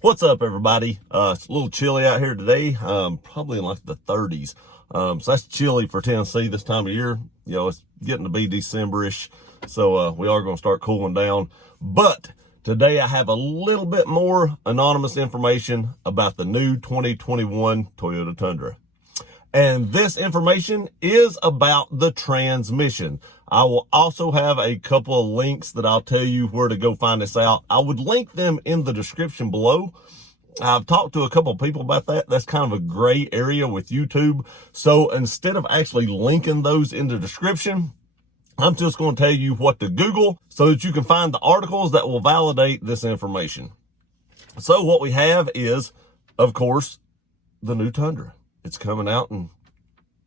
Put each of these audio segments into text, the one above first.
What's up, everybody? It's a little chilly out here today, probably in like the 30s. So that's chilly for Tennessee this time of year. You know, it's getting to be December-ish, so we are going to start cooling down. But today I have a little bit more anonymous information about the new 2021 Toyota Tundra. And this information is about the transmission. I will also have a couple of links that I'll tell you where to go find this out. I would link them in the description below. I've talked to a couple of people about that. That's kind of a gray area with YouTube. So instead of actually linking those in the description, I'm just going to tell you what to Google so that you can find the articles that will validate this information. So what we have is, of course, the new Tundra. It's coming out in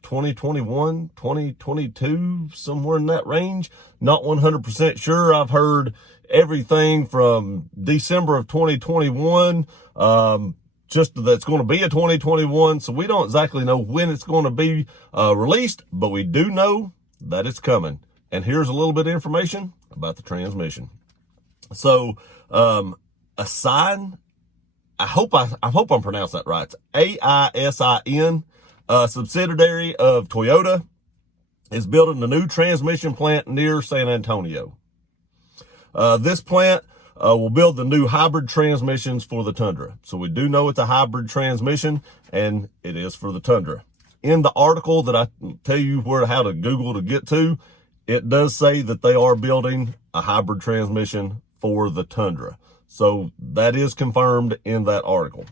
2021, 2022, somewhere in that range. Not 100% sure. I've heard everything from December of 2021, just that's going to be a 2021. So we don't exactly know when it's going to be released, but we do know that it's coming. And here's a little bit of information about the transmission. So, Aisin, I hope I'm pronouncing that right. It's AISIN, subsidiary of Toyota, is building a new transmission plant near San Antonio. This plant will build the new hybrid transmissions for the Tundra. So we do know it's a hybrid transmission, and it is for the Tundra. In the article that I tell you how to Google to get to, it does say that they are building a hybrid transmission for the Tundra. So that is confirmed in that article.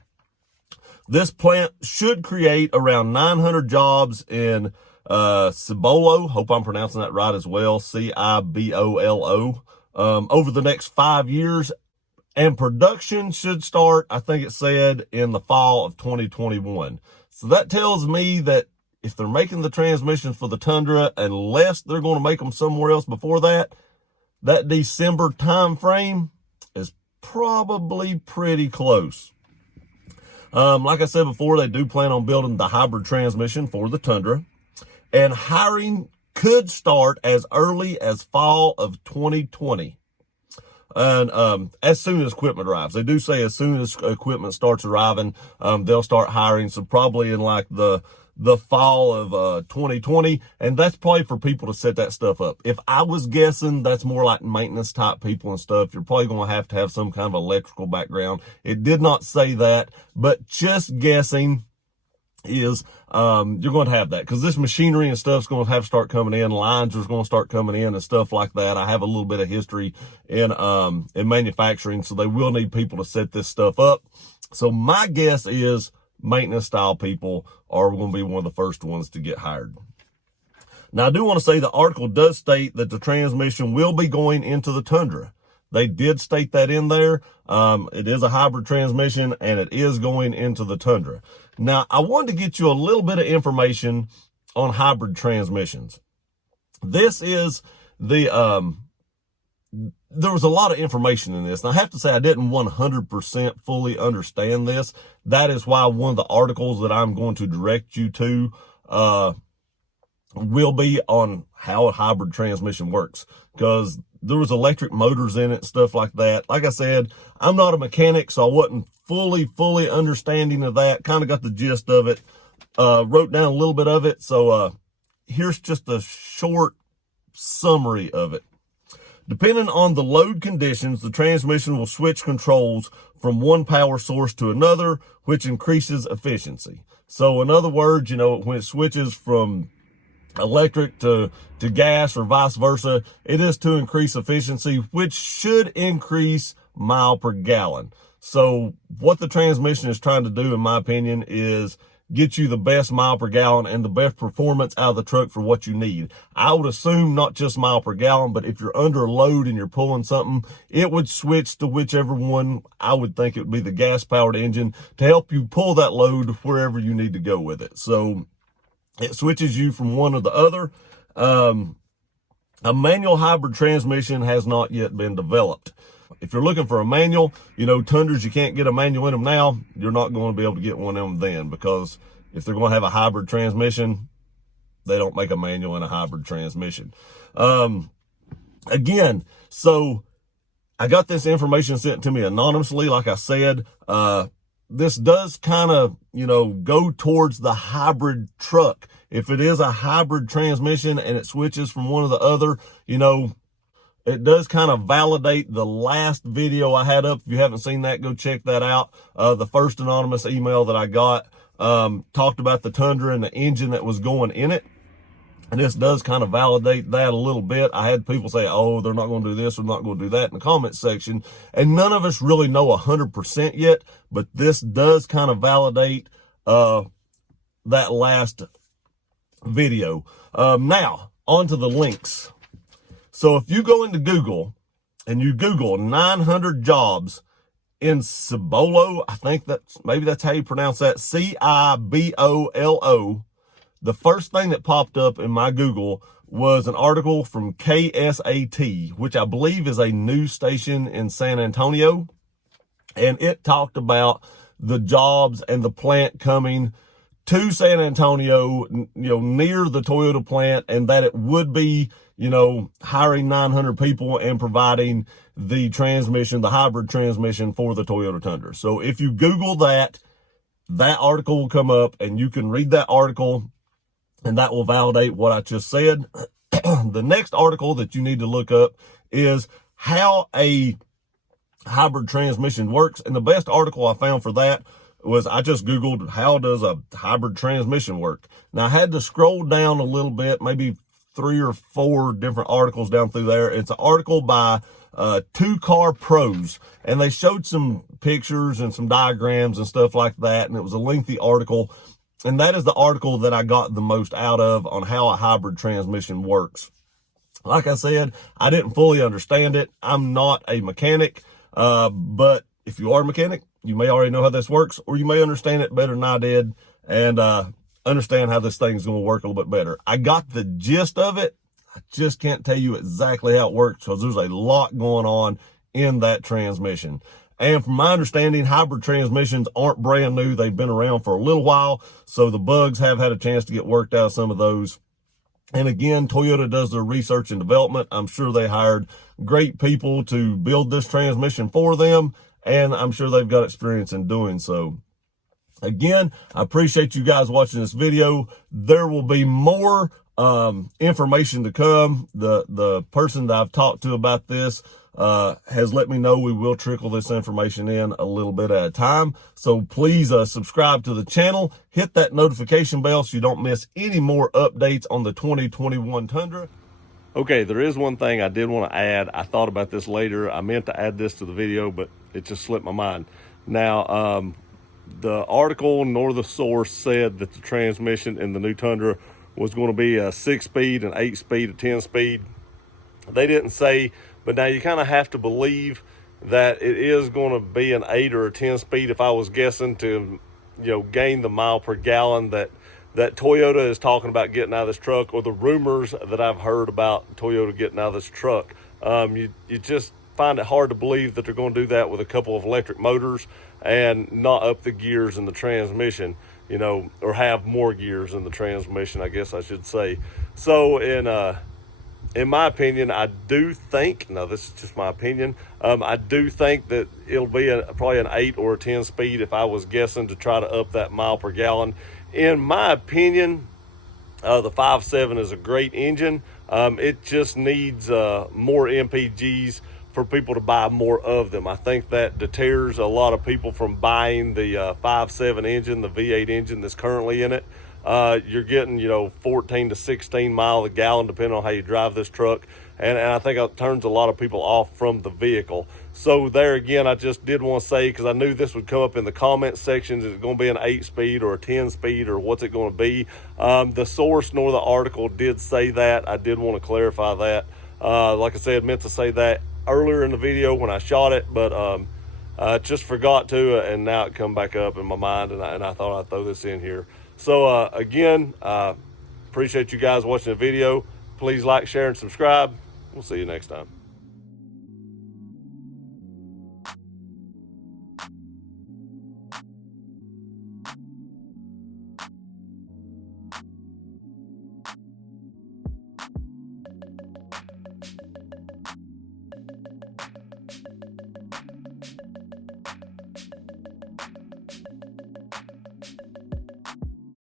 This plant should create around 900 jobs in Cibolo. Hope I'm pronouncing that right as well. Cibolo. Over the next 5 years. And production should start, I think it said, in the fall of 2021. So that tells me that if they're making the transmissions for the Tundra, unless they're going to make them somewhere else before that, that December time frame is probably pretty close. Like I said before, they do plan on building the hybrid transmission for the Tundra, and hiring could start as early as fall of 2020. And as soon as equipment arrives. They do say as soon as equipment starts arriving, they'll start hiring. So probably in like the fall of 2020, and that's probably for people to set that stuff up. If I was guessing, that's more like maintenance type people and stuff. You're probably going to have some kind of electrical background. It did not say that, but just guessing is you're going to have that, because this machinery and stuff's going to have to start coming in. Lines are going to start coming in and stuff like that. I have a little bit of history in manufacturing, so they will need people to set this stuff up. So my guess is maintenance style people are going to be one of the first ones to get hired. Now, I do want to say the article does state that the transmission will be going into the Tundra. They did state that in there. It is a hybrid transmission, and it is going into the Tundra. Now, I wanted to get you a little bit of information on hybrid transmissions. This is the, there was a lot of information in this. And I have to say, I didn't 100% fully understand this. That is why one of the articles that I'm going to direct you to, will be on how a hybrid transmission works, because there was electric motors in it, stuff like that. Like I said, I'm not a mechanic, so I wasn't fully understanding of that. Kind of got the gist of it, wrote down a little bit of it. So, here's just a short summary of it. Depending on the load conditions, the transmission will switch controls from one power source to another, which increases efficiency. So in other words, you know, when it switches from electric to gas or vice versa, it is to increase efficiency, which should increase mile per gallon. So what the transmission is trying to do, in my opinion, is get you the best mile per gallon and the best performance out of the truck for what you need. I would assume not just mile per gallon, but if you're under a load and you're pulling something, it would switch to whichever one. I would think it would be the gas powered engine to help you pull that load wherever you need to go with it. So it switches you from one or the other. A manual hybrid transmission has not yet been developed. If you're looking for a manual, you know, Tundras, you can't get a manual in them now. You're not going to be able to get one of them then, because if they're going to have a hybrid transmission, they don't make a manual in a hybrid transmission. Again, so I got this information sent to me anonymously. Like I said, this does kind of, go towards the hybrid truck. If it is a hybrid transmission and it switches from one to the other, it does kind of validate the last video I had up. If you haven't seen that, go check that out. The first anonymous email that I got talked about the Tundra and the engine that was going in it. And this does kind of validate that a little bit. I had people say, oh, they're not going to do this, they're not going to do that in the comment section. And none of us really know 100% yet, but this does kind of validate that last video. Now, on to the links. So if you go into Google and you Google 900 jobs in Cibolo, I think maybe that's how you pronounce that, Cibolo. The first thing that popped up in my Google was an article from KSAT, which I believe is a news station in San Antonio. And it talked about the jobs and the plant coming to San Antonio, near the Toyota plant, and that it would be, hiring 900 people and providing the transmission, the hybrid transmission for the Toyota Tundra. So if you Google that article will come up and you can read that article and that will validate what I just said. The next article that you need to look up is how a hybrid transmission works. And the best article I found for that was I just Googled, how does a hybrid transmission work? Now I had to scroll down a little bit, maybe 3 or 4 different articles down through there. It's an article by 2 Car Pros, and they showed some pictures and some diagrams and stuff like that. And it was a lengthy article. And that is the article that I got the most out of on how a hybrid transmission works. Like I said, I didn't fully understand it. I'm not a mechanic, but if you are a mechanic, you may already know how this works, or you may understand it better than I did and understand how this thing is going to work a little bit better. I got the gist of it. I just can't tell you exactly how it works because there's a lot going on in that transmission. And from my understanding, hybrid transmissions aren't brand new. They've been around for a little while, so the bugs have had a chance to get worked out, some of those. And again, Toyota does their research and development. I'm sure they hired great people to build this transmission for them, and I'm sure they've got experience in doing so. Again, I appreciate you guys watching this video. There will be more information to come. The person that I've talked to about this has let me know we will trickle this information in a little bit at a time. So please subscribe to the channel, hit that notification bell so you don't miss any more updates on the 2021 Tundra. Okay, there is one thing I did want to add. I thought about this later. I meant to add this to the video, but it just slipped my mind. Now, the article nor the source said that the transmission in the new Tundra was going to be a 6-speed, an 8-speed, a 10-speed. They didn't say, but now you kind of have to believe that it is going to be an 8 or a 10-speed. If I was guessing to, gain the mile per gallon that Toyota is talking about getting out of this truck, or the rumors that I've heard about Toyota getting out of this truck, you just find it hard to believe that they're going to do that with a couple of electric motors and not up the gears in the transmission, or have more gears in the transmission, I guess I should say. So in my opinion, I do think, now this is just my opinion, I do think that it'll be probably an 8 or a 10 speed if I was guessing, to try to up that mile per gallon. In my opinion, the 5.7 is a great engine. It just needs more MPGs for people to buy more of them. I think that deters a lot of people from buying the 5.7 engine, the V8 engine that's currently in it. You're getting, 14 to 16 miles a gallon, depending on how you drive this truck. And I think it turns a lot of people off from the vehicle. So there again, I just did want to say, because I knew this would come up in the comment sections, is it going to be an 8-speed or a 10-speed, or what's it going to be? The source nor the article did say that. I did want to clarify that. Like I said, meant to say that earlier in the video when I shot it, but just forgot to, and now it come back up in my mind, and I thought I'd throw this in here. So again, appreciate you guys watching the video. Please like, share, and subscribe. We'll see you next time.